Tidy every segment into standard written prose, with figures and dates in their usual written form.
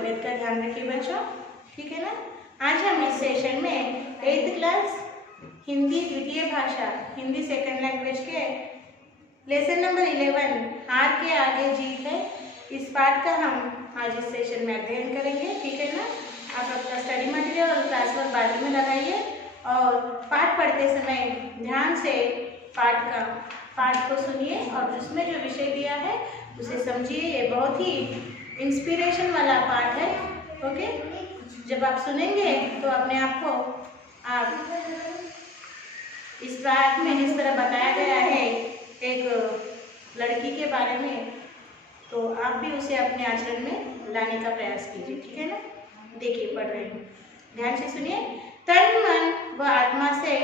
तबीयत का ध्यान रखिए बच्चों, ठीक है ना। आज हम इस सेशन में 8th क्लास हिंदी द्वितीय भाषा हिंदी सेकंड लैंग्वेज के लेसन नंबर 11 हार के आगे जीत है, इस पाठ का हम आज इस सेशन में अध्ययन करेंगे, ठीक है ना। आप अपना स्टडी मटेरियल और क्लास वर्क बाजू में लगाइए और पाठ पढ़ते समय ध्यान से पाठ को सुनिए और उसमें जो विषय दिया है उसे समझिए। ये बहुत ही इंस्पिरेशन वाला पाठ है, ओके। जब आप सुनेंगे तो अपने आप को आप इस पाठ में जिस तरह बताया गया है एक लड़की के बारे में, तो आप भी उसे अपने आचरण में लाने का प्रयास कीजिए, ठीक है ना। देखिए, पढ़ रही हूँ, ध्यान से सुनिए। तन मन व आत्मा से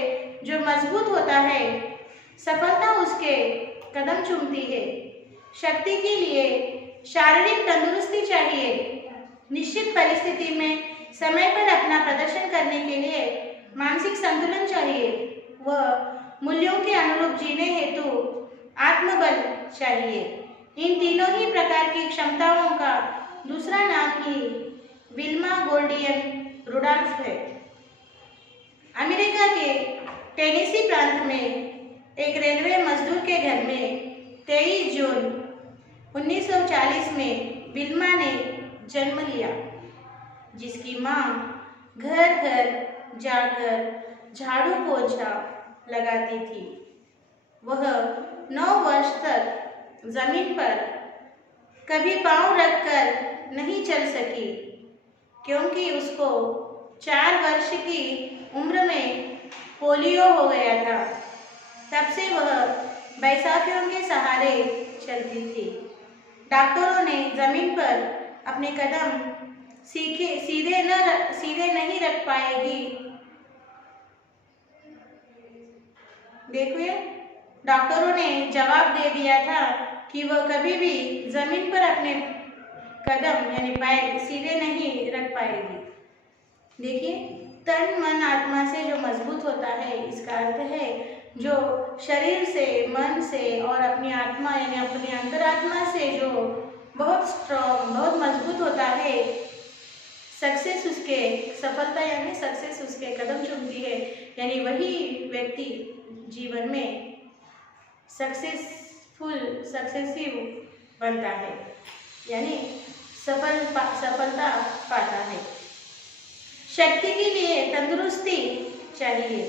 जो मजबूत होता है, सफलता उसके कदम चूमती है। शक्ति के लिए शारीरिक तंदुरुस्ती चाहिए। निश्चित परिस्थिति में समय पर अपना प्रदर्शन करने के लिए मानसिक संतुलन चाहिए व मूल्यों के अनुरूप जीने हेतु आत्मबल चाहिए। इन तीनों ही प्रकार की क्षमताओं का दूसरा नाम ही विल्मा गोल्डियन रुडॉल्फ है। अमेरिका के टेनेसी प्रांत में एक रेलवे मजदूर के घर में 23 जून 1940 में विल्मा ने जन्म लिया, जिसकी मां घर घर जाकर झाड़ू पोछा लगाती थी। वह 9 वर्ष तक जमीन पर कभी पांव रखकर नहीं चल सकी, क्योंकि उसको 4 वर्ष की उम्र में पोलियो हो गया था। तब से वह बैसाखियों के सहारे चलती थी। डॉक्टरों ने जमीन पर अपने कदम सीधे नहीं रख पाएगी। देखिए, डॉक्टरों ने जवाब दे दिया था कि वह कभी भी जमीन पर अपने कदम यानी पैर सीधे नहीं रख पाएगी। देखिए, तन मन आत्मा से जो मजबूत होता है, इसका अर्थ है जो शरीर से, मन से और अपनी आत्मा यानी अपनी अंतरात्मा से जो बहुत स्ट्रॉन्ग, बहुत मजबूत होता है, सफलता यानी सक्सेस उसके कदम चूमती है। यानी वही व्यक्ति जीवन में सक्सेसिव बनता है, यानी सफलता पाता है। शक्ति के लिए तंदुरुस्ती चाहिए।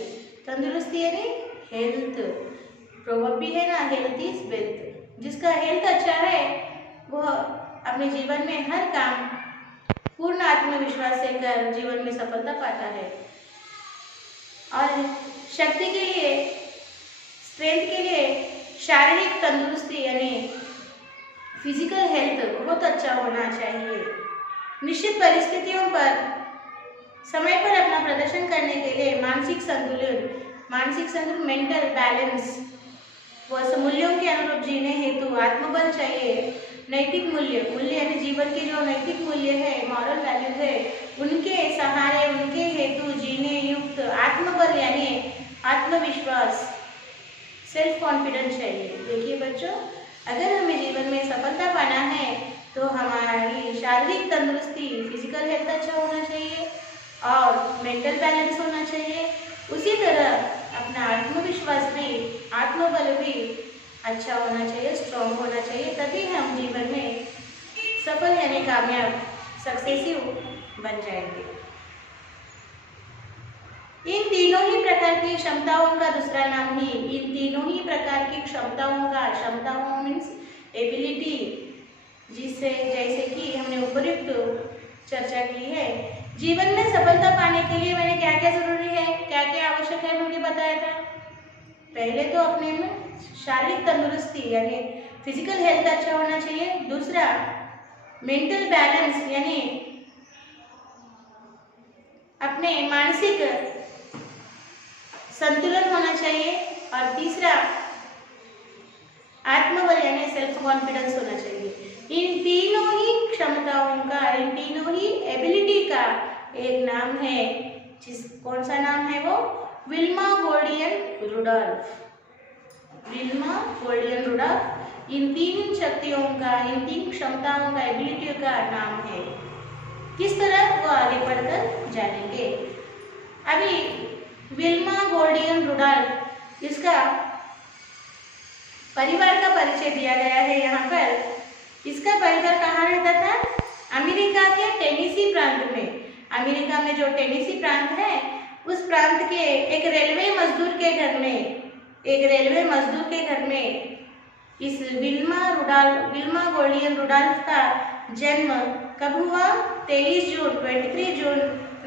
तंदुरुस्ती यानी हेल्थ, प्रोवर्ब भी है ना, हेल्थ इज वेल्थ। जिसका हेल्थ अच्छा है वह अपने जीवन में हर काम पूर्ण आत्मविश्वास से कर जीवन में सफलता पाता है। और शक्ति के लिए, स्ट्रेंथ के लिए शारीरिक तंदुरुस्ती यानी फिजिकल हेल्थ बहुत अच्छा होना चाहिए। निश्चित परिस्थितियों पर समय पर अपना प्रदर्शन करने के लिए मानसिक संतुलन मेंटल बैलेंस व मूल्यों के अनुरूप जीने हेतु आत्मबल चाहिए। नैतिक मूल्य यानी जीवन के जो नैतिक मूल्य है, मॉरल वैल्यूज है, उनके सहारे, उनके हेतु जीने युक्त आत्मबल यानी आत्मविश्वास, सेल्फ कॉन्फिडेंस चाहिए। देखिए बच्चों, अगर हमें जीवन में सफलता पाना है तो हमारी शारीरिक तंदुरुस्ती, फिजिकल हेल्थ अच्छा होना चाहिए और मेंटल बैलेंस होना चाहिए। उसी तरह अपना आत्मविश्वास भी, आत्मबल भी अच्छा होना चाहिए, स्ट्रॉन्ग होना चाहिए। तभी हम जीवन में सफल यानी कामयाब, सक्सेसिव बन जाएंगे। इन तीनों ही प्रकार की क्षमताओं का दूसरा नाम ही, इन तीनों ही प्रकार की क्षमताओं मीन्स एबिलिटी, जिससे जैसे कि हमने उपयुक्त चर्चा की है। जीवन में सफलता पाने के लिए मैंने क्या क्या जरूरी है, क्या क्या आवश्यक है, मुझे बताया था। पहले तो अपने में शारीरिक तंदुरुस्ती यानी फिजिकल हेल्थ अच्छा होना चाहिए। दूसरा मेंटल बैलेंस यानी अपने मानसिक संतुलन होना चाहिए। और तीसरा आत्मबल यानी सेल्फ कॉन्फिडेंस होना चाहिए। इन तीनों ही क्षमताओं का, इन तीनों ही एबिलिटी का एक नाम है, कौन सा नाम है वो? Wilma Glodean Rudolph. Wilma Glodean Rudolph इन तीन शक्तियों का, इन तीन क्षमताओं का, एबिलिटी का नाम है। किस तरह वो आगे पढ़कर जानेंगे। अभी विल्मा गोल्डियन रुडॉल्फ, इसका परिवार का परिचय दिया गया है यहाँ पर। इसका परिवार कहाँ रहता था? अमेरिका के टेनेसी प्रांत में। अमेरिका में जो टेनेसी प्रांत है उस प्रांत के एक रेलवे मजदूर के घर में इस विल्मा गोल्डियन रुडॉल्फ का जन्म कब हुआ? 23 जून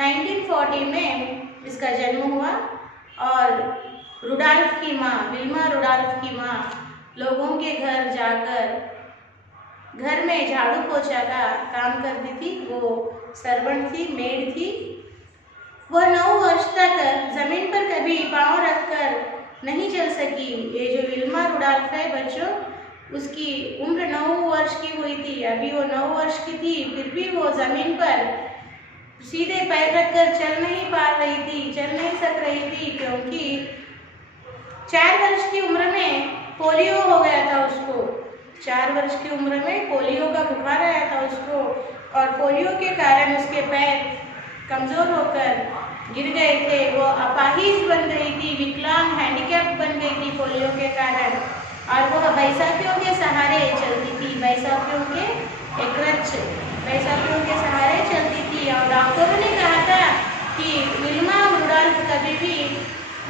1940 में इसका जन्म हुआ। और विल्मा रुडॉल्फ की माँ लोगों के घर जाकर घर में झाड़ू पोछा का काम करती थी। वो सर्वेंट थी, मेड थी। वह 9 वर्ष तक जमीन पर कभी पांव रखकर नहीं चल सकी। ये जो विल्मा रुडॉल्फ है बच्चों, उसकी उम्र 9 वर्ष की हुई थी। अभी वो 9 वर्ष की थी, फिर भी वो जमीन पर सीधे पैर रखकर चल नहीं सक रही थी, क्योंकि 4 वर्ष की उम्र में पोलियो हो गया था उसको। 4 वर्ष की उम्र में पोलियो का बुखार आया था उसको, और पोलियो के कारण उसके पैर कमजोर होकर गिर गए थे। वो अपाहिज बन गई थी, विकलांग, हैंडीकैप बन गई थी पोलियो के कारण। और वह बैसाखियों के सहारे चलती थी, बैसाखियों के सहारे चलती थी। और डॉक्टरों ने कहा था कि विल्मा रुडॉल्फ कभी भी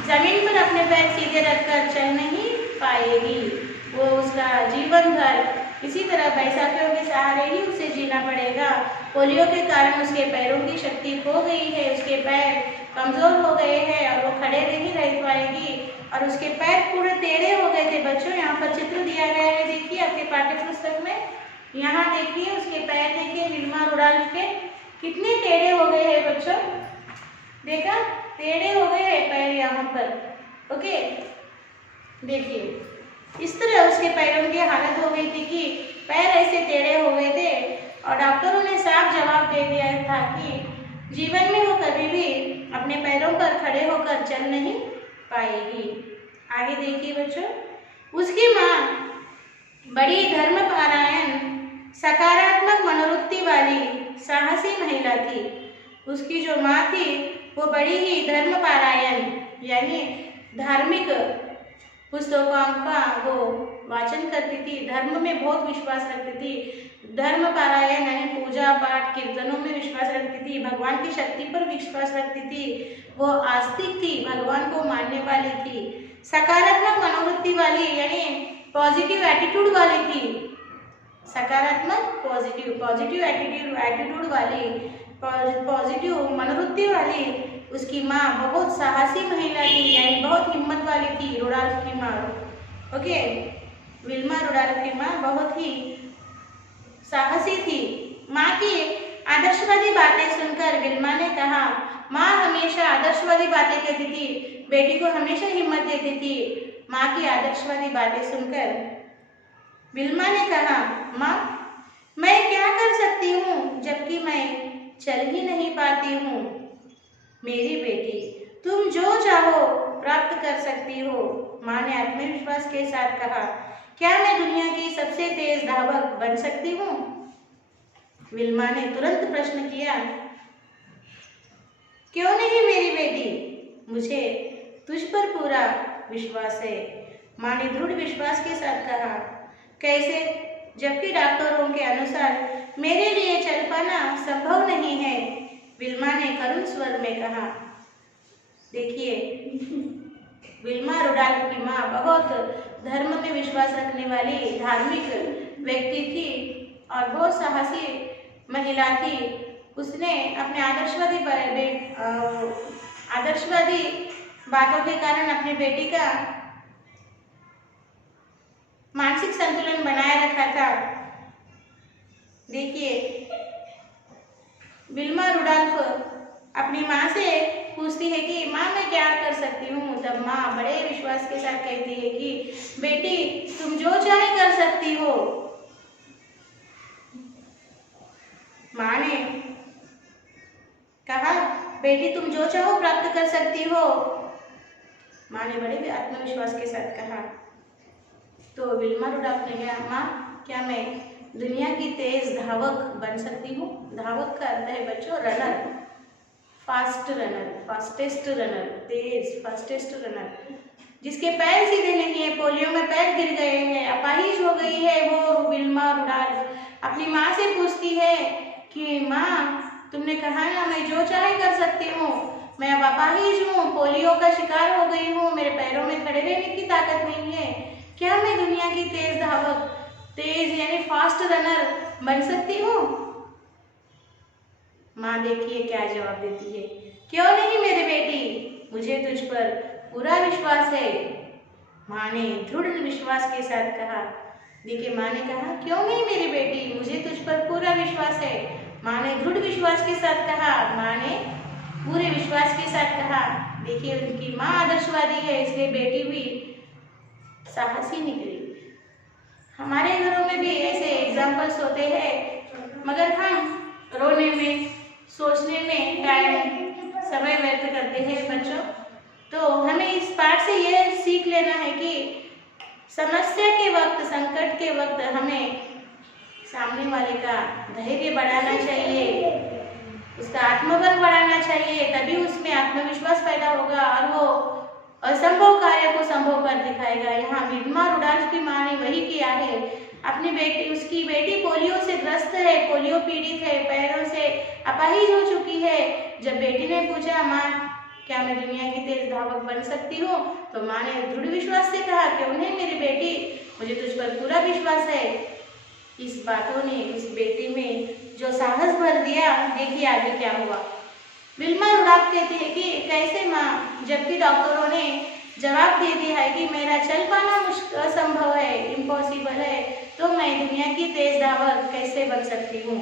जमीन पर अपने पैर सीधे रखकर चल नहीं पाएगी। वो उसका जीवन भर इसी तरह बैसाखियों के सहारे ही उसे जीना पड़ेगा। पोलियो के कारण उसके पैरों की शक्ति खो गई है, उसके पैर कमजोर हो गए हैं और वो खड़े नहीं रह पाएगी। और उसके पैर पूरे टेढ़े हो गए थे बच्चों। यहाँ पर चित्र दिया गया है, देखिए आपके पाठ्य पुस्तक में। यहाँ देखिए उसके पैर, देखिए विल्मा रुडॉल्फ के कितने टेढ़े हो गए हैं बच्चों। देखा, टेढ़े हो गए हैं पैर यहाँ पर। ओके, देखिए इस तरह उसके पैरों की हालत हो गई थी कि पैर ऐसे टेढ़े हो गए थे। और डॉक्टरों ने साफ जवाब दे दिया था कि जीवन में वो कभी भी अपने पैरों पर खड़े होकर चल नहीं पाएगी। आगे देखिए बच्चों, उसकी माँ बड़ी धर्मपरायण, सकारात्मक मनोवृत्ति वाली साहसी महिला थी। उसकी जो माँ थी वो बड़ी ही धर्मपरायण यानी धार्मिक पुस्तकों का वो वाचन करती थी, धर्म में बहुत विश्वास रखती थी। धर्मपरायण यानी पूजा पाठ कीर्तनों में विश्वास रखती थी, भगवान की शक्ति पर विश्वास रखती थी। वो आस्तिक थी, भगवान को मानने वाली थी। सकारात्मक मनोवृत्ति वाली यानी पॉजिटिव एटीट्यूड वाली थी। सकारात्मक पॉजिटिव एटीट्यूड वाली, पॉजिटिव मनोवृत्ति वाली उसकी माँ बहुत साहसी महिला थी, यानी बहुत हिम्मत वाली थी रुडॉल्फ की माँ। ओके, विल्मा रुडॉल्फ की माँ बहुत ही साहसी थी। माँ की आदर्शवादी बातें सुनकर विल्मा ने कहा, माँ हमेशा आदर्शवादी बातें कहती थी, बेटी को हमेशा हिम्मत देती थी। माँ की आदर्शवादी बातें सुनकर विल्मा ने कहा, माँ मैं क्या कर सकती हूँ जबकि मैं चल ही नहीं पाती हूँ। मेरी बेटी, तुम जो चाहो प्राप्त कर सकती हो। माँ ने आत्मविश्वास के साथ कहा, क्या मैं दुनिया की सबसे तेज धावक बन सकती हूँ? विल्मा ने तुरंत प्रश्न किया, क्यों नहीं मेरी बेटी, मुझे तुझ पर पूरा विश्वास है। माँ ने दृढ़ विश्वास के साथ कहा, कैसे, जबकि डॉक्टरों के अनुसार मेरे लिए चल पाना संभव नहीं है। विल्मा ने करुण स्वर में कहा। देखिए, विल्मा रुडॉल्फ की माँ बहुत धर्म में विश्वास रखने वाली धार्मिक व्यक्ति थी और बहुत साहसी महिला थी। उसने अपने आदर्शवादी बातों के कारण अपनी बेटी का मानसिक संतुलन बनाए रखा था। देखिए, विल्मा रुडॉल्फ अपनी माँ से पूछती है कि माँ मैं क्या कर सकती हूँ। तब माँ बड़े विश्वास के साथ कहती है कि बेटी तुम जो चाहे कर सकती हो। माँ ने कहा, बेटी तुम जो चाहो प्राप्त कर सकती हो। माँ ने बड़े आत्मविश्वास के साथ कहा। तो विल्मा रुडॉल्फ ने कहा, माँ क्या मैं दुनिया की तेज धावक बन सकती हूँ। धावक का अर्थ है बच्चों runner, fast runner, fastest runner, तेज फास्टेस्ट रनर। जिसके पैर सीधे नहीं है, पोलियो में पैर गिर गए हैं, अपाहिज हो गई है, वो विल्मा रुडॉल्फ अपनी माँ से पूछती है कि माँ तुमने कहा ना मैं जो चाहे कर सकती हूँ, मैं अब अपाहिज हूँ, पोलियो का शिकार हो गई हूँ, मेरे पैरों में खड़े रहने की ताकत नहीं है, क्या मैं दुनिया की तेज धावक, तेज यानी फास्ट रनर बन सकती हूँ? माँ देखिए क्या जवाब देती है, क्यों नहीं मेरे बेटी, मुझे तुझ पर पूरा विश्वास है। माँ ने दृढ़ विश्वास के साथ कहा। देखिए माँ ने कहा क्यों नहीं मेरी बेटी, मुझे तुझ पर पूरा विश्वास है। माँ ने दृढ़ विश्वास के साथ कहा, माँ ने पूरे विश्वास के साथ कहा। देखिए उनकी माँ आदर्शवादी है, इसलिए बेटी भी साहसी निकली। हमारे घरों में भी ऐसे एग्जाम्पल्स होते हैं, मगर हम रोने में, सोचने में समय व्यर्थ करते हैं बच्चों। तो हमें इस पाठ से यह सीख लेना है कि समस्या के वक्त, संकट के वक्त हमें सामने वाले का धैर्य बढ़ाना चाहिए, उसका आत्मबल बढ़ाना चाहिए, तभी उसमें आत्मविश्वास पैदा होगा और वो असंभव कार्य को संभव कर दिखाएगा। यहाँ विल्मा रुडॉल्फ की माँ ने वही किया है। अपनी बेटी, उसकी बेटी पोलियो से ग्रस्त है, पोलियो पीड़ित है, पैरों से अपाहिज हो चुकी है। जब बेटी ने पूछा माँ क्या मैं दुनिया की तेज धावक बन सकती हूँ, तो माँ ने दृढ़ विश्वास से कहा कि उन्हें मेरी बेटी, मुझे तुझ पर पूरा विश्वास है। इस बातों ने उस बेटी में जो साहस भर दिया, देखिए आगे क्या हुआ। विल्मा रुडॉल्फ कहती है कि कैसे माँ, जबकि डॉक्टरों ने जवाब दे दिया है कि मेरा चल पाना असंभव है, इम्पॉसिबल है, तो मैं दुनिया की तेज धावक कैसे बन सकती हूँ।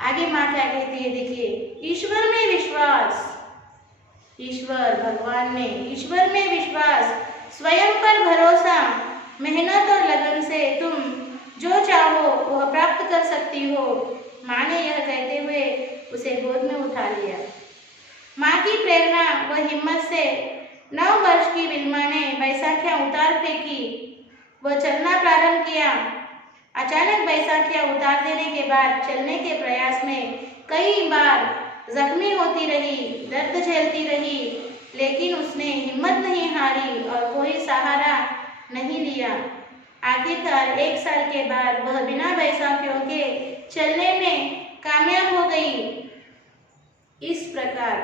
आगे माँ क्या कहती है देखिए, ईश्वर में विश्वास, ईश्वर भगवान में, ईश्वर में विश्वास, स्वयं पर भरोसा, मेहनत और लगन से तुम जो चाहो वह प्राप्त कर सकती हो। माँ ने यह कहते हुए उसे गोद में उठा लिया। माँ की प्रेरणा व हिम्मत से 9 वर्ष की विल्मा ने बैसाखियाँ उतार फेंकी, वह चलना प्रारंभ किया। अचानक बैसाखियाँ उतार देने के बाद चलने के प्रयास में कई बार जख्मी होती रही, दर्द झेलती रही, लेकिन उसने हिम्मत नहीं हारी और कोई सहारा नहीं लिया। आखिरकार 1 साल के बाद वह बिना बैसाखियों के चलने में कामयाब हो गई। इस प्रकार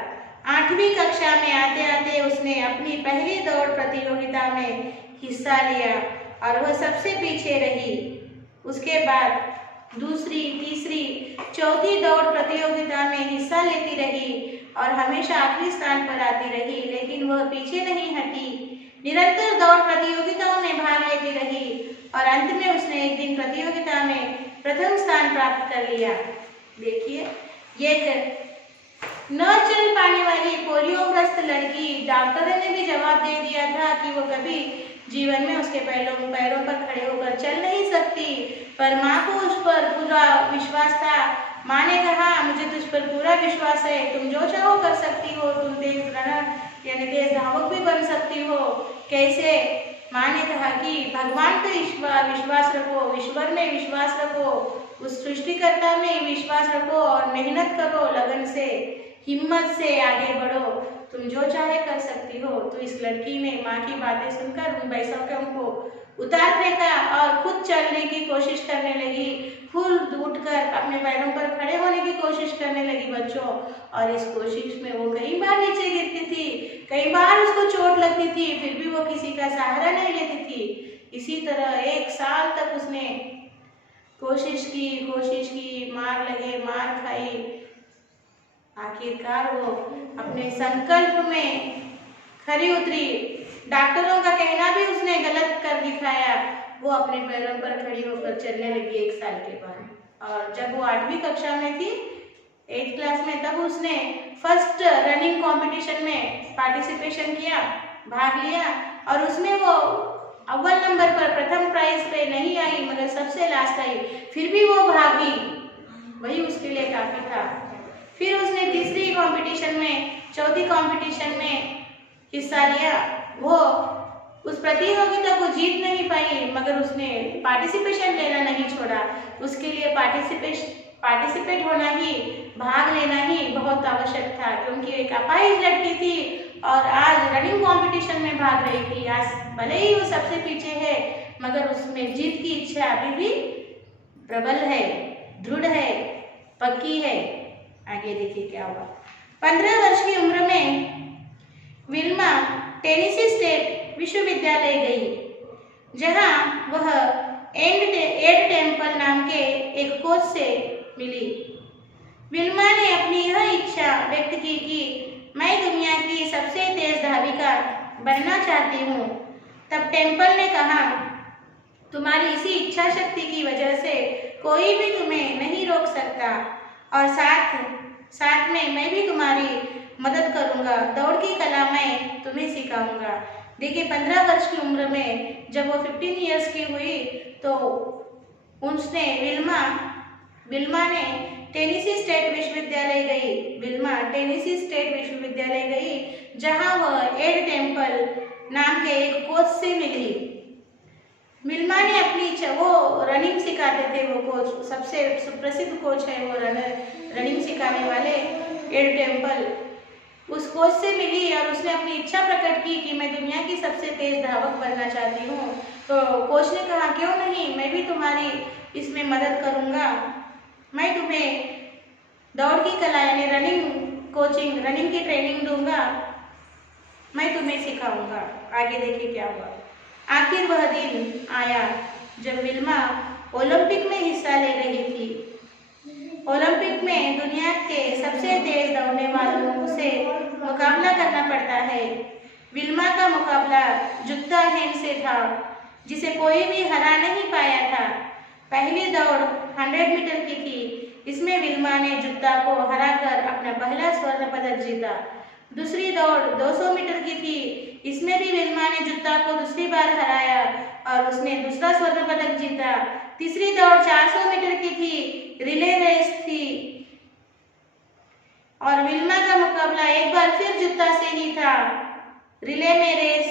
8वीं कक्षा में आते आते उसने अपनी पहली दौड़ प्रतियोगिता में हिस्सा लिया और वह सबसे पीछे रही। उसके बाद दूसरी, तीसरी, चौथी दौड़ प्रतियोगिता में हिस्सा लेती रही और हमेशा आखिरी स्थान पर आती रही, लेकिन वह पीछे नहीं हटी। निरंतर दौड़ प्रतियोगिताओं में भाग लेती रही और अंत में उसने एक दिन प्रतियोगिता में प्रथम स्थान प्राप्त कर लिया। देखिए, एक न चल पाने वाली पोलियोग्रस्त लड़की, डॉक्टरों ने भी जवाब दे दिया था कि वो कभी जीवन में उसके पैरों पर खड़े होकर चल नहीं सकती, पर माँ को उस पर पूरा विश्वास था। माँ ने कहा मुझे तुझ पर पूरा विश्वास है, तुम जो चाहो कर सकती हो, तुम तेज रनर यानी तेज धावक भी बन सकती हो। कैसे? माँ ने कहा कि भगवान पर विश्वास रखो, ईश्वर में विश्वास रखो, उस सृष्टिकर्ता में विश्वास रखो और मेहनत करो, लगन से, हिम्मत से आगे बढ़ो, तुम जो चाहे कर सकती हो। तो इस लड़की ने माँ की बातें सुनकर उन बैसाखियों को उतार फेंका और खुद चलने की कोशिश करने लगी, खुद उठकर अपने पैरों पर खड़े होने की कोशिश करने लगी बच्चों। और इस कोशिश में वो कई बार नीचे गिरती थी, कई बार उसको चोट लगती थी, फिर भी वो किसी का सहारा नहीं लेती थी। इसी तरह 1 साल तक उसने कोशिश की, मार लगे, मार खाई। आखिरकार वो अपने संकल्प में खरी उतरी। डॉक्टरों का कहना भी उसने गलत कर दिखाया। वो अपने पैरों पर खड़ी होकर चलने लगी 1 साल के बाद। और जब वो 8वीं कक्षा में थी, 8th क्लास में, तब उसने फर्स्ट रनिंग कंपटीशन में पार्टिसिपेशन किया, भाग लिया और उसमें वो अव्वल नंबर पर, प्रथम प्राइज पे नहीं आई, मगर सबसे लास्ट आई। फिर भी वो भागी, वही उसके लिए काफी था। फिर उसने तीसरी कंपटीशन में, चौथी कंपटीशन में हिस्सा लिया। वो उस प्रतियोगिता को जीत नहीं पाई, मगर उसने पार्टिसिपेशन लेना नहीं छोड़ा। उसके लिए पार्टिसिपेट होना ही, भाग लेना ही बहुत आवश्यक था, क्योंकि एक अपाहिज लड़की थी और आज रनिंग कंपटीशन में भाग रही थी। आज भले ही वो सबसे पीछे है, मगर उसमें जीत की इच्छा अभी भी प्रबल है, दृढ़ है, पक्की है। आगे देखिए क्या हुआ। 15 वर्ष की उम्र में विल्मा टेनेसी स्टेट विश्वविद्यालय गई, जहां वह एड टेम्पल नाम के एक कोच से मिली। विल्मा ने अपनी यह इच्छा व्यक्त की कि मैं दुनिया की सबसे तेज धाविका बनना चाहती हूँ। तब टेम्पल ने कहा, तुम्हारी इसी इच्छा शक्ति की वजह से कोई भी तुम्हें नहीं रोक सकता, और साथ में मैं भी तुम्हारी मदद करूंगा। दौड़ की कला मैं तुम्हें सिखाऊंगा। देखिए 15 वर्ष की उम्र में जब वो 15 इयर्स की हुई तो उसने विल्मा ने टेनेसी स्टेट विश्वविद्यालय गई। विल्मा टेनेसी स्टेट विश्वविद्यालय गई, जहां वह एड टेम्पल नाम के एक कोच से मिली। विल्मा ने अपनी इच्छा, वो रनिंग सिखाते थे, वो कोच सबसे सुप्रसिद्ध कोच है, वो रनिंग सिखाने वाले एड टेम्पल। उस कोच से मिली और उसने अपनी इच्छा प्रकट की कि मैं दुनिया की सबसे तेज धावक बनना चाहती हूँ। तो कोच ने कहा, क्यों नहीं, मैं भी तुम्हारी इसमें मदद करूँगा। मैं तुम्हें दौड़ की कला यानी रनिंग की ट्रेनिंग दूंगा, मैं तुम्हें सिखाऊंगा। आगे देखिए क्या हुआ। आखिर वह दिन आया जब विल्मा ओलंपिक में हिस्सा ले रही थी। ओलंपिक में दुनिया के सबसे तेज दौड़ने वालों से मुकाबला करना पड़ता है। विल्मा का मुकाबला जुत्ता हेन से था, जिसे कोई भी हरा नहीं पाया था। पहली दौड़ 100 मीटर की थी। इसमें विल्मा ने जुत्ता को हराकर अपना पहला स्वर्ण पदक जीता। दूसरी दौड़ 200 मीटर की थी। इसमें भी विल्मा ने जुत्ता को दूसरी बार हराया और उसने दूसरा स्वर्ण पदक जीता। तीसरी दौड़ 400 मीटर की थी, रिले रेस थी, और विल्मा का मुकाबला एक बार फिर जुत्ता से ही था। रिले में रेस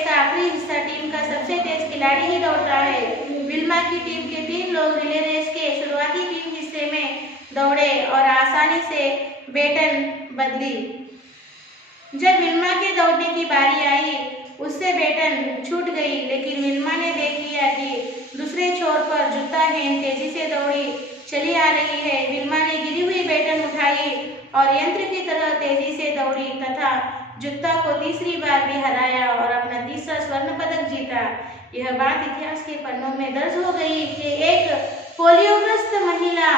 का आखिरी हिस्सा टीम का सबसे तेज खिलाड़ी ही दौड़ता है। विल्मा की टीम के 3 लोग रिले रेस के शुरुआती 3 हिस्से में दौड़े और आसानी से बेटन बदली। जब विल्मा के दौड़ने की बारी आई, उससे बेटन छूट गई, लेकिन विल्मा ने देख लिया कि दूसरे छोर पर जुत्ता हेन तेजी से दौड़ी चली आ रही है। विल्मा ने गिरी हुई बेटन उठाई और यंत्र की तरह तेजी से दौड़ी तथा जुत्ता को तीसरी बार भी हराया और अपना तीसरा स्वर्ण पदक जीता। यह बात इतिहास के पन्नों में दर्ज हो गई कि एक पोलियोग्रस्त महिला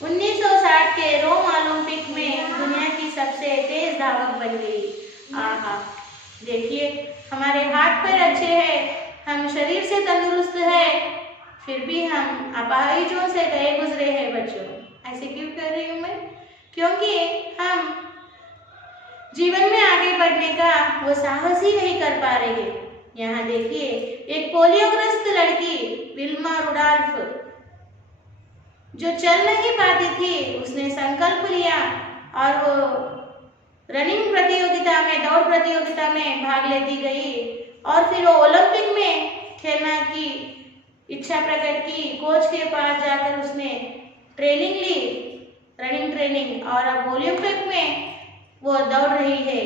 1960 के रोम ओलंपिक में दुनिया की सबसे तेज धावक बन गई। आहा, देखिए हमारे हाथ पैर अच्छे हैं, हम शरीर से तंदुरुस्त है, फिर भी हम अपाहिजों से गए गुजरे हैं। बच्चों, ऐसे क्यों कर रही हूँ मैं? क्योंकि हम जीवन में आगे बढ़ने का वो साहस ही नहीं कर पा रहे। यहाँ देखिए, एक पोलियोग्रस्त लड़की विल्मा रुडॉल्फ जो चल नहीं पाती थी, उसने संकल्प लिया और वो रनिंग प्रतियोगिता में, दौड़ प्रतियोगिता में भाग लेती गई और फिर वो ओलंपिक में खेलने की इच्छा प्रकट की। कोच के पास जाकर उसने ट्रेनिंग ली, रनिंग ट्रेनिंग, और अब ओलंपिक में वो दौड़ रही है,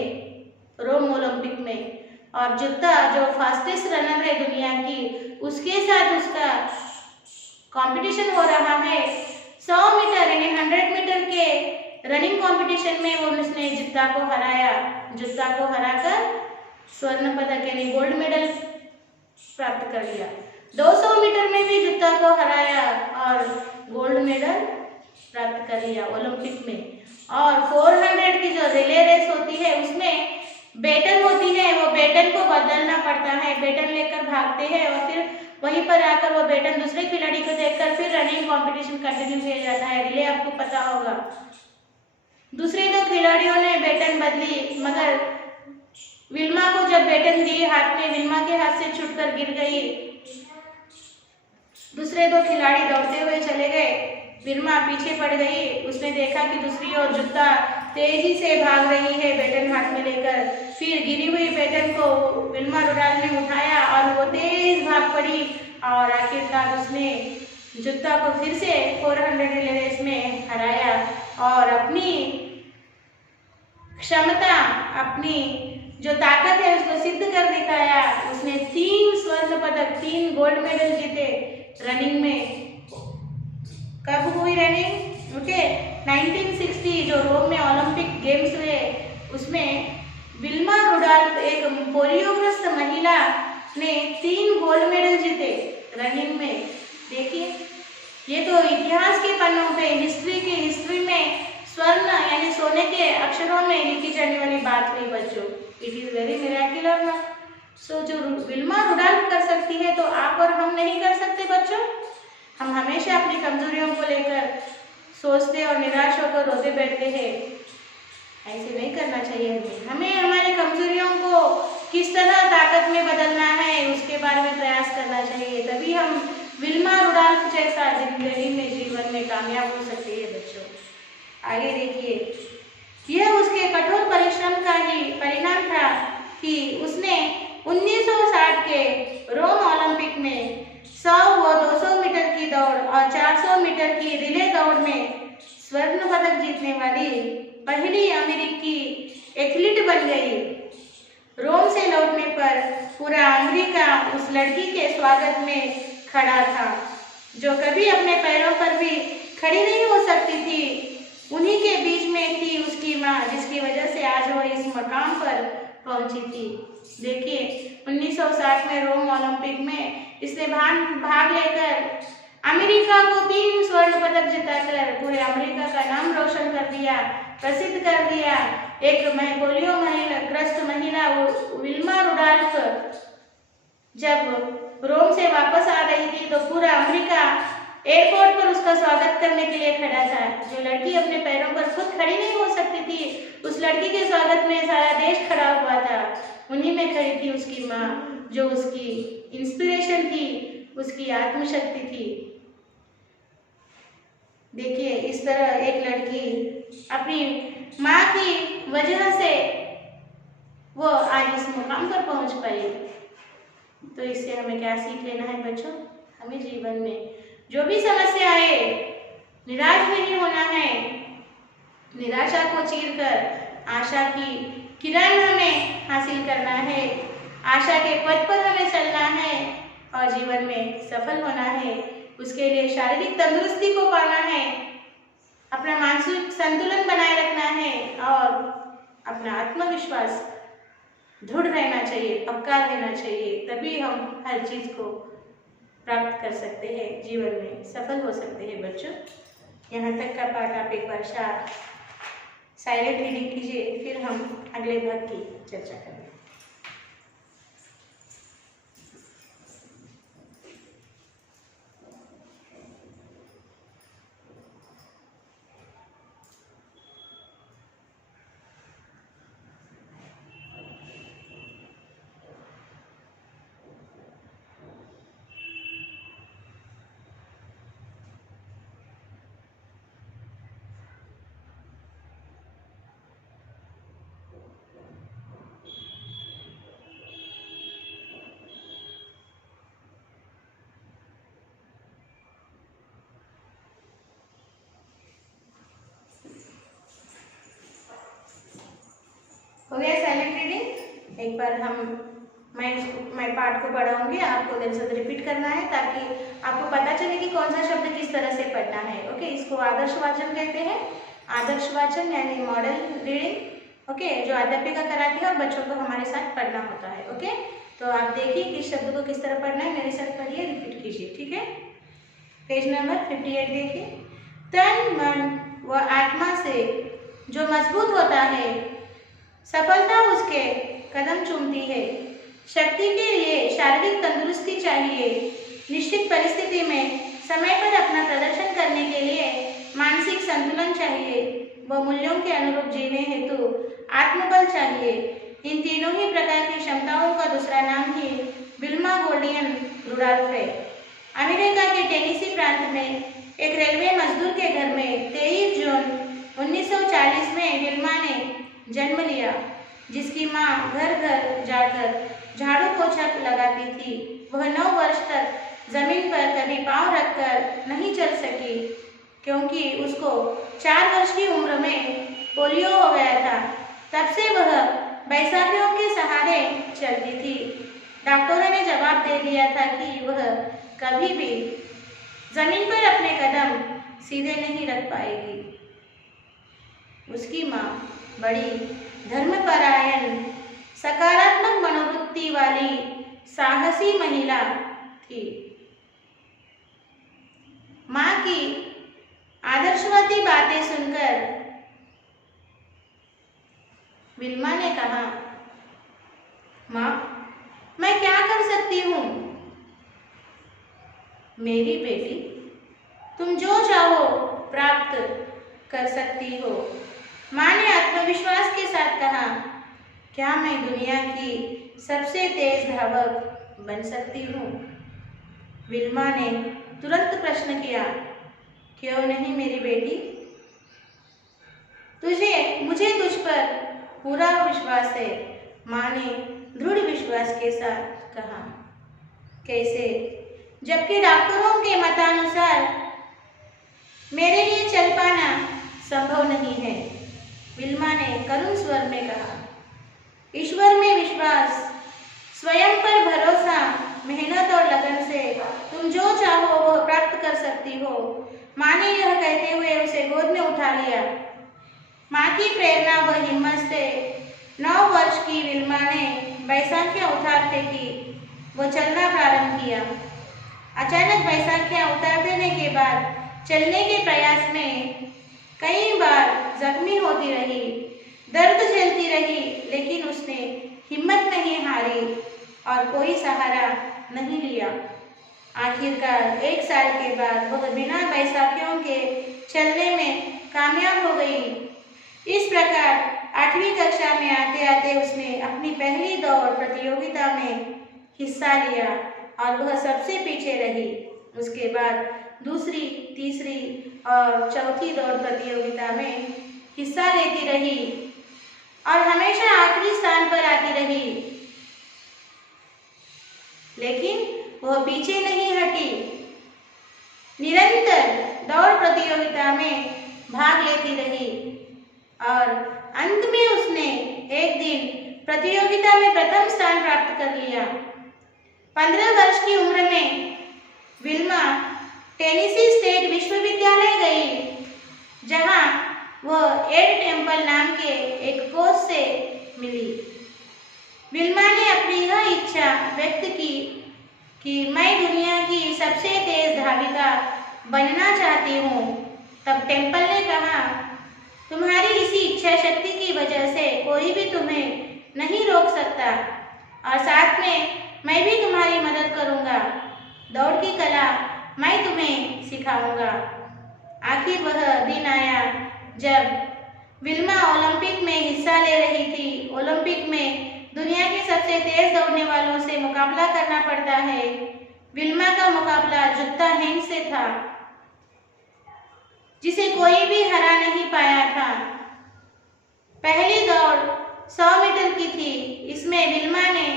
रोम ओलंपिक में। और जुत्ता जो फास्टेस्ट रनर है दुनिया की, उसके साथ उसका कंपटीशन हो रहा है। 100 मीटर यानी 100 मीटर के रनिंग कंपटीशन में वो उसने जुत्ता को हराया। जुत्ता को हराकर स्वर्ण पदक यानी गोल्ड मेडल प्राप्त कर लिया। 200 मीटर में भी जुत्ता को हराया और गोल्ड मेडल प्राप्त कर लिया ओलंपिक में। और 400 की जो रिले रेस होती है, उसमें बेटन होती है, वो बेटन को बदलना पड़ता है। बेटन लेकर भागते हैं और फिर वहीं पर आकर वो बेटन दूसरे खिलाड़ी को देखकर फिर रनिंग कंपटीशन कंटिन्यू किया जाता है। रिले आपको पता होगा। दूसरे 2 खिलाड़ियों ने बेटन बदली, मगर विल्मा को जब बेटन दी हाथ में, विल्मा के हाथ से छूटकर गिर गई। दूसरे 2 खिलाड़ी दौड़ते हुए चले गए, विल्मा पीछे पड़ गई। उसने देखा कि दूसरी ओर जुत्ता तेजी से भाग रही है बैटन हाथ में लेकर। फिर गिरी हुई बैटन को विल्मा रुडाल ने उठाया और वो तेज भाग पड़ी और आखिरकार उसने जुत्ता को फिर से 400 रिले रेस में हराया और अपनी क्षमता, अपनी जो ताकत है उसको सिद्ध कर दिखाया। उसने 3 स्वर्ण पदक, 3 गोल्ड मेडल जीते रनिंग में। कब हुई रनिंग? ओके, 1960 जो रोम में ओलंपिक गेम्स हुए उसमें विल्मा रुडाल्फ एक पोलियोग्रस्त महिला ने 3 गोल्ड मेडल जीते रनिंग में। देखिए, ये तो इतिहास के पन्नों पे, हिस्ट्री में स्वर्ण यानी सोने के अक्षरों में लिखी जाने वाली बात हुई बच्चों। इट इज वेरी मिराक्युलर ना। सो जो विल्मा रुडाल्फ कर सकती है तो आप और हम नहीं कर सकते बच्चों। हम हमेशा अपनी कमजोरियों को लेकर सोचते और निराश होकर रोते बैठते हैं। ऐसे नहीं करना चाहिए हमें हमारी कमजोरियों को किस तरह ताकत में बदलना है उसके बारे में प्रयास करना चाहिए। तभी हम विल्मा रुडाल्फ जैसा जिंदगी में, जीवन में कामयाब हो सकते हैं बच्चों। आगे देखिए, यह उसके कठोर परिश्रम का ही परिणाम था कि उसने 1960 के रोम ओलंपिक में 100 व 200 मीटर की दौड़ और 400 मीटर की रिले दौड़ में स्वर्ण पदक जीतने वाली पहली अमेरिकी एथलीट बन गई। रोम से लौटने पर पूरा अमेरिका उस लड़की के स्वागत में खड़ा था जो कभी अपने पैरों पर भी खड़ी नहीं हो सकती थी। उन्हीं के बीच में थी उसकी माँ, जिसकी वजह से आज वो इस मकाम पर पहुंची थी। देखिए, 1960 में रोम ओलंपिक में इसने भाग लेकर अमेरिका को 3 स्वर्ण पदक जिताकर पूरे अमेरिका का नाम रोशन कर दिया, प्रसिद्ध कर दिया। एक पोलियो ग्रस्त महिला विल्मा रुडाल्फ जब रोम से वापस आ रही थी तो पूरा अमेरिका एयरपोर्ट पर उसका स्वागत करने के लिए खड़ा था। जो लड़की अपने पैरों पर खुद खड़ी नहीं हो सकती थी, उस लड़की के स्वागत में सारा देश खड़ा हुआ था। उन्हीं में खड़ी थी उसकी माँ, जो उसकी इंस्पिरेशन थी, उसकी आत्मशक्ति थी। देखिए, इस तरह एक लड़की अपनी माँ की वजह से वो आज इस मुकाम पर पहुंच पाई। तो इससे हमें क्या सीख लेना है बच्चों? हमें जीवन में जो भी समस्या आए, निराश नहीं होना है। निराशा को चीरकर आशा की किरण हमें हासिल करना है। आशा के पथ पर हमें चलना है और जीवन में सफल होना है। उसके लिए शारीरिक तंदुरुस्ती को पाना है, अपना मानसिक संतुलन बनाए रखना है और अपना आत्मविश्वास दृढ़ रहना चाहिए, पक्का रहना चाहिए। तभी हम हर चीज को प्राप्त कर सकते हैं, जीवन में सफल हो सकते हैं बच्चों। यहाँ तक का पाठ आप एक बार साइलेंट रीडिंग कीजिए, फिर हम अगले भाग की चर्चा करेंगे। हो गया साइलेंट रीडिंग? एक बार मैं पाठ को पढ़ाऊंगी, आपको देन से रिपीट करना है ताकि आपको पता चले कि कौन सा शब्द किस तरह से पढ़ना है। ओके, इसको आदर्श वाचन कहते हैं। आदर्श वाचन यानी मॉडल रीडिंग। ओके, जो अध्यापिका कराती है और बच्चों को हमारे साथ पढ़ना होता है। ओके, तो आप देखिए किस शब्द को किस तरह पढ़ना है, मेरे साथ पढ़िए, रिपीट कीजिए। ठीक है, पेज नंबर 58 देखिए। तन, मन व आत्मा से जो मजबूत होता है, सफलता उसके कदम चूमती है। शक्ति के लिए शारीरिक तंदुरुस्ती चाहिए। निश्चित परिस्थिति में समय पर अपना प्रदर्शन करने के लिए मानसिक संतुलन चाहिए व मूल्यों के अनुरूप जीने हेतु आत्मबल चाहिए। इन तीनों ही प्रकार की क्षमताओं का दूसरा नाम ही विल्मा गोल्डियन रुडाल्फ है। अमेरिका के टेनेसी प्रांत में एक रेलवे मजदूर के घर में 23 जून 1940 में विल्मा जन्म लिया, जिसकी माँ घर घर जाकर झाड़ू पोछा लगाती थी, वह 9 वर्ष तक जमीन पर कभी पांव रखकर नहीं चल सकी, क्योंकि उसको 4 वर्ष की उम्र में पोलियो हो गया था। तब से वह बैसाखियों के सहारे चलती थी। डॉक्टरों ने जवाब दे दिया था कि वह कभी भी जमीन पर अपने कदम सीधे नहीं रख पाएगी। उसकी माँ बड़ी धर्मपरायण, सकारात्मक मनोवृत्ति वाली साहसी महिला थी। माँ की आदर्शवादी बातें सुनकर विल्मा ने कहा, माँ, मैं क्या कर सकती हूँ? मेरी बेटी, तुम जो चाहो प्राप्त कर सकती हो। माँ ने आत्मविश्वास के साथ कहा, क्या मैं दुनिया की सबसे तेज धावक बन सकती हूँ? विल्मा ने तुरंत प्रश्न किया, क्यों नहीं मेरी बेटी? मुझे तुझ पर पूरा विश्वास है, माँ ने दृढ़ विश्वास के साथ कहा। कैसे? जबकि डॉक्टरों के मतानुसार मेरे लिए चल पाना संभव नहीं है, विल्मा ने करुण स्वर में कहा। ईश्वर में विश्वास, स्वयं पर भरोसा, मेहनत और लगन से तुम जो चाहो वह प्राप्त कर सकती हो। माँ ने यह कहते हुए उसे गोद में उठा लिया। माँ की प्रेरणा व हिम्मत से 9 वर्ष की विल्मा ने बैसाखियाँ उतार फेंकी। वो चलना प्रारंभ किया। अचानक बैसाखियाँ उतार देने के बाद चलने के प्रयास में कई बार जख्मी होती रही, दर्द झेलती रही, लेकिन उसने हिम्मत नहीं हारी और कोई सहारा नहीं लिया। आखिरकार 1 साल के बाद वह बिना बैसाखियों के चलने में कामयाब हो गई। इस प्रकार 8वीं कक्षा में आते आते उसने अपनी पहली दौड़ प्रतियोगिता में हिस्सा लिया और वह सबसे पीछे रही। उसके बाद दूसरी, तीसरी और चौथी दौड़ प्रतियोगिता में हिस्सा लेती रही और हमेशा आखिरी स्थान पर आती रही, लेकिन वह पीछे नहीं हटी। निरंतर दौड़ प्रतियोगिता में भाग लेती रही और अंत में उसने एक दिन प्रतियोगिता में प्रथम स्थान प्राप्त कर लिया। 15 वर्ष की उम्र में विल्मा टेनेसी स्टेट विश्वविद्यालय गई, जहां वह एड टेम्पल नाम के एक कोच से मिली। विल्मा ने अपनी यह इच्छा व्यक्त की कि मैं दुनिया की सबसे तेज धाविका बनना चाहती हूँ। तब टेम्पल ने कहा, तुम्हारी इसी इच्छा शक्ति की वजह से कोई भी तुम्हें नहीं रोक सकता और साथ में मैं भी तुम्हारी मदद करूँगा। दौड़ की कला मैं तुम्हें सिखाऊंगा। आखिर वह दिन आया जब विल्मा ओलंपिक में हिस्सा ले रही थी। ओलंपिक में दुनिया के सबसे तेज दौड़ने वालों से मुकाबला करना पड़ता है। विल्मा का मुकाबला जुत्ता हेंग से था, जिसे कोई भी हरा नहीं पाया था। पहली दौड़ 100 मीटर की थी। इसमें विल्मा ने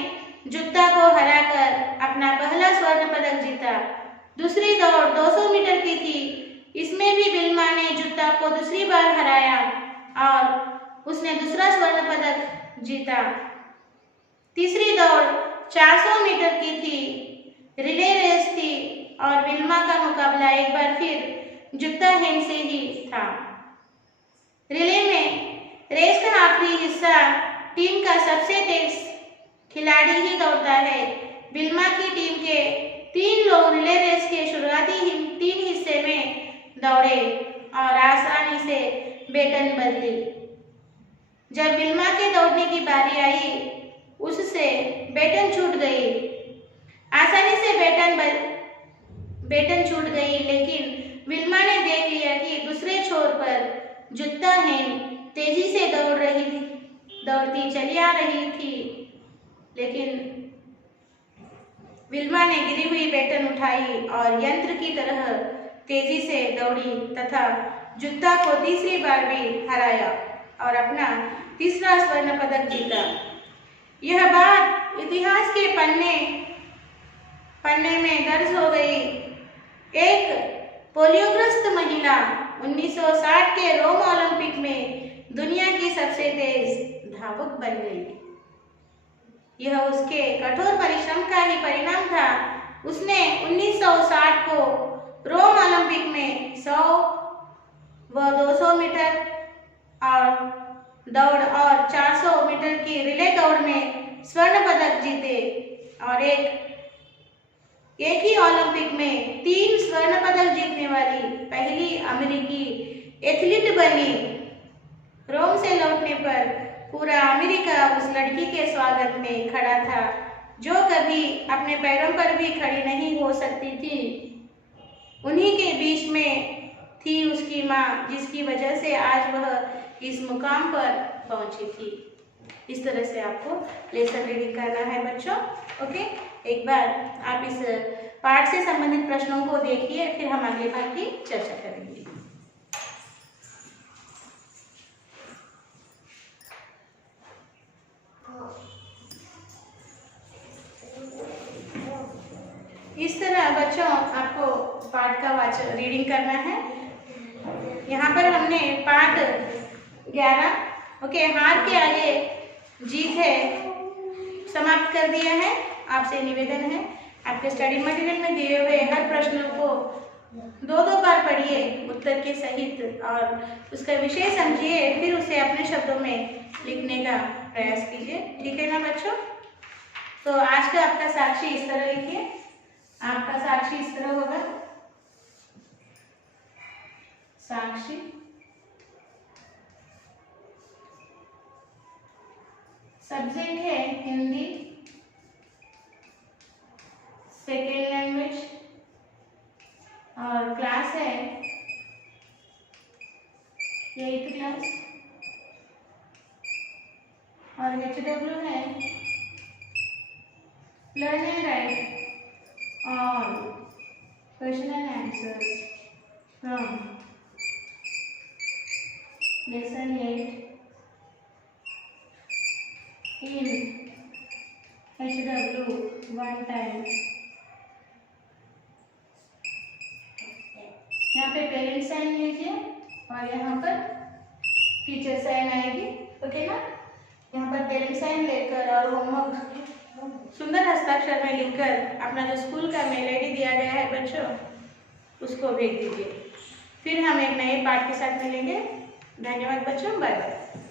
जुत्ता को हराकर अपना पहला स्वर्ण पदक जीता। दूसरी दौड़ 200 मीटर की थी। इसमें भी विल्मा ने जुत्ता को दूसरी बार हराया और उसने दूसरा स्वर्ण पदक जीता। तीसरी दौड़ 400 मीटर की थी, रिले रेस थी और विल्मा का मुकाबला एक बार फिर जुत्ता हेंग से ही था। रिले में रेस का आखिरी हिस्सा टीम का सबसे तेज खिलाड़ी ही दौड़ता है। विल्मा की टीम के 3 लोग रिले रेस के शुरुआती 3 हिस्से में दौड़े और आसानी से बेटन बदली। जब विल्मा के दौड़ने की बारी आई, उससे बेटन छूट गई। आसानी से बेटन छूट गई, लेकिन विल्मा ने देख लिया कि दूसरे छोर पर जुत्ता हेंग तेजी से दौड़ती चली आ रही थी, लेकिन विल्मा ने गिरी हुई बेटन उठाई और यंत्र की तरह तेजी से दौड़ी तथा जुत्ता को तीसरी बार भी हराया। और अपना तीसरा स्वर्ण पदक जीता। यह बात इतिहास के पन्ने में दर्ज हो गई। एक पोलियोग्रस्त महिला 1960 के रोम ओलंपिक में दुनिया की सबसे तेज धावक बन गई। यह उसके कठोर परिश्रम का ही परिणाम था। उसने 1960 को रोम ओलंपिक में 100 व 200 मीटर और दौड़ और 400 मीटर की रिले दौड़ में स्वर्ण पदक जीते और एक ही ओलंपिक में 3 स्वर्ण पदक जीतने वाली पहली अमेरिकी एथलीट बनी। रोम से लौटने पर पूरा अमेरिका उस लड़की के स्वागत में खड़ा था जो कभी अपने पैरों पर भी खड़ी नहीं हो सकती थी। उन्हीं के बीच में थी उसकी माँ, जिसकी वजह से आज वह इस मुकाम पर पहुंची थी। इस तरह से आपको लेसन रीडिंग करना है बच्चों। ओके, एक बार आप इस पाठ से संबंधित प्रश्नों को देखिए, फिर हम अगले भाग की चर्चा करेंगे। इस तरह बच्चों आपको पाठ का रीडिंग करना है। यहाँ पर हमने पाठ 11 ओके, हार के आगे जीत है समाप्त कर दिया है। आपसे निवेदन है, आपके स्टडी मटेरियल में दिए हुए हर प्रश्न को 2-2 बार पढ़िए उत्तर के सहित और उसका विषय समझिए, फिर उसे अपने शब्दों में लिखने का प्रयास कीजिए। ठीक है ना बच्चों? तो आज का आपका साक्षी इस तरह लिखिए। आपका साक्षी इस तरह होगा। साक्षी सब्जेक्ट है हिंदी, सेकेंड लैंग्वेज और क्लास है 8th क्लास और HW है learn and right all question and answers from lesson 8 in HW one time। यहाँ पे पेरेंट्स साइन लीजिए और यहाँ पर टीचर साइन आएगी। ओके ना? यहाँ पर पेरेंट्स साइन लेकर और होमवर्क सुंदर हस्ताक्षर में लिखकर अपना जो स्कूल का मेल आईडी दिया गया है बच्चों, उसको भेज दीजिए। फिर हम एक नए पाठ के साथ मिलेंगे। धन्यवाद बच्चों, बाय बाय।